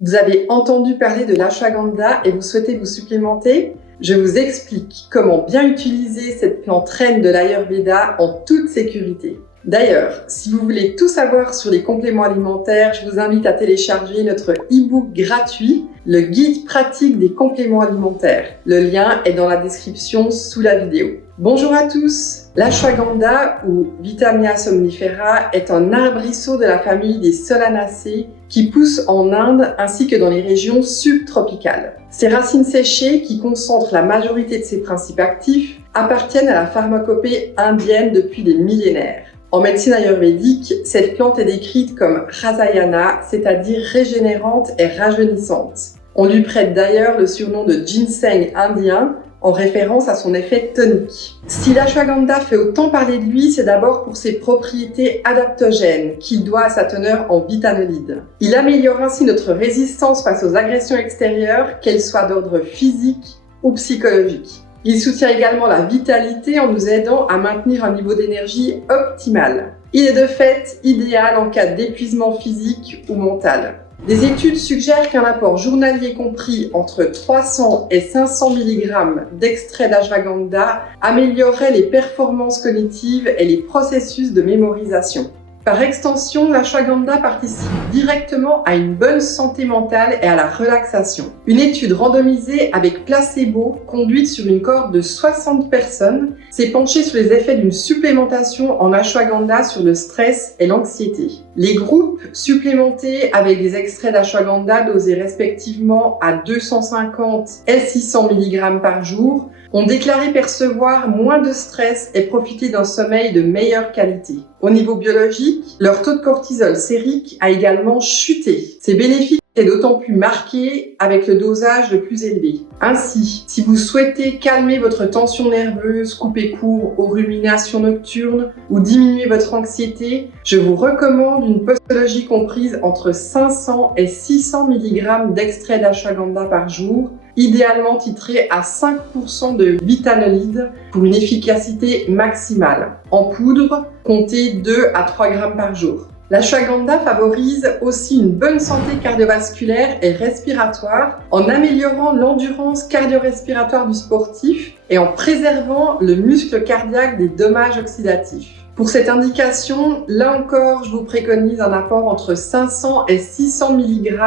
Vous avez entendu parler de l'ashwagandha et vous souhaitez vous supplémenter? Je vous explique comment bien utiliser cette plante reine de l'Ayurveda en toute sécurité. D'ailleurs, si vous voulez tout savoir sur les compléments alimentaires, je vous invite à télécharger notre e-book gratuit, le guide pratique des compléments alimentaires. Le lien est dans la description sous la vidéo. Bonjour à tous! L'ashwagandha ou Vitamia somnifera est un arbrisseau de la famille des Solanacées qui pousse en Inde ainsi que dans les régions subtropicales. Ces racines séchées, qui concentrent la majorité de ses principes actifs, appartiennent à la pharmacopée indienne depuis des millénaires. En médecine ayurvédique, cette plante est décrite comme rasayana, c'est-à-dire régénérante et rajeunissante. On lui prête d'ailleurs le surnom de ginseng indien, en référence à son effet tonique. Si l'ashwagandha fait autant parler de lui, c'est d'abord pour ses propriétés adaptogènes qu'il doit à sa teneur en vitanolide. Il améliore ainsi notre résistance face aux agressions extérieures, qu'elles soient d'ordre physique ou psychologique. Il soutient également la vitalité en nous aidant à maintenir un niveau d'énergie optimal. Il est de fait idéal en cas d'épuisement physique ou mental. Des études suggèrent qu'un apport journalier compris entre 300 et 500 mg d'extrait d'ashwagandha améliorerait les performances cognitives et les processus de mémorisation. Par extension, l'ashwagandha participe directement à une bonne santé mentale et à la relaxation. Une étude randomisée avec placebo, conduite sur une cohorte de 60 personnes, s'est penchée sur les effets d'une supplémentation en ashwagandha sur le stress et l'anxiété. Les groupes supplémentés avec des extraits d'ashwagandha dosés respectivement à 250 et 600 mg par jour ont déclaré percevoir moins de stress et profiter d'un sommeil de meilleure qualité. Au niveau biologique, leur taux de cortisol sérique a également chuté. Ces bénéfices est d'autant plus marqué avec le dosage le plus élevé. Ainsi, si vous souhaitez calmer votre tension nerveuse, couper court aux ruminations nocturnes ou diminuer votre anxiété, je vous recommande une posologie comprise entre 500 et 600 mg d'extrait d'ashwagandha par jour, idéalement titré à 5% de vitanolide pour une efficacité maximale. En poudre, comptez 2 à 3 g par jour. L'ashwagandha favorise aussi une bonne santé cardiovasculaire et respiratoire en améliorant l'endurance cardio-respiratoire du sportif et en préservant le muscle cardiaque des dommages oxydatifs. Pour cette indication, là encore, je vous préconise un apport entre 500 et 600 mg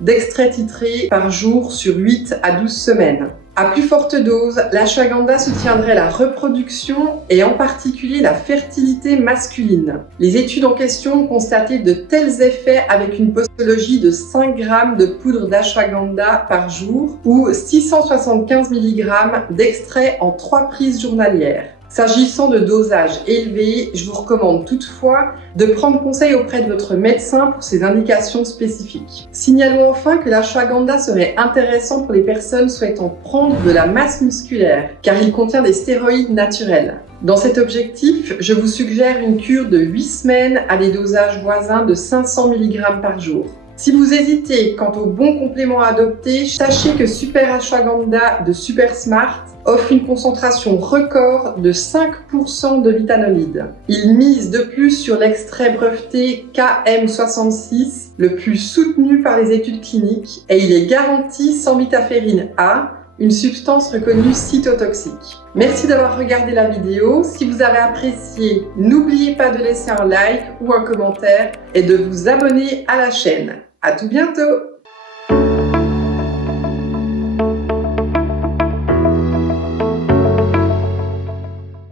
d'extrait titré par jour sur 8 à 12 semaines. À plus forte dose, l'ashwagandha soutiendrait la reproduction et en particulier la fertilité masculine. Les études en question ont constaté de tels effets avec une posologie de 5 g de poudre d'ashwagandha par jour ou 675 mg d'extrait en 3 prises journalières. S'agissant de dosages élevés, je vous recommande toutefois de prendre conseil auprès de votre médecin pour ces indications spécifiques. Signalons enfin que l'ashwagandha serait intéressant pour les personnes souhaitant prendre de la masse musculaire, car il contient des stéroïdes naturels. Dans cet objectif, je vous suggère une cure de 8 semaines à des dosages voisins de 500 mg par jour. Si vous hésitez quant au bon complément à adopter, sachez que Super Ashwagandha de Super Smart offre une concentration record de 5% de vitanolide. Il mise de plus sur l'extrait breveté KM66, le plus soutenu par les études cliniques, et il est garanti sans méthamphétamine A, une substance reconnue cytotoxique. Merci d'avoir regardé la vidéo. Si vous avez apprécié, n'oubliez pas de laisser un like ou un commentaire et de vous abonner à la chaîne. À tout bientôt!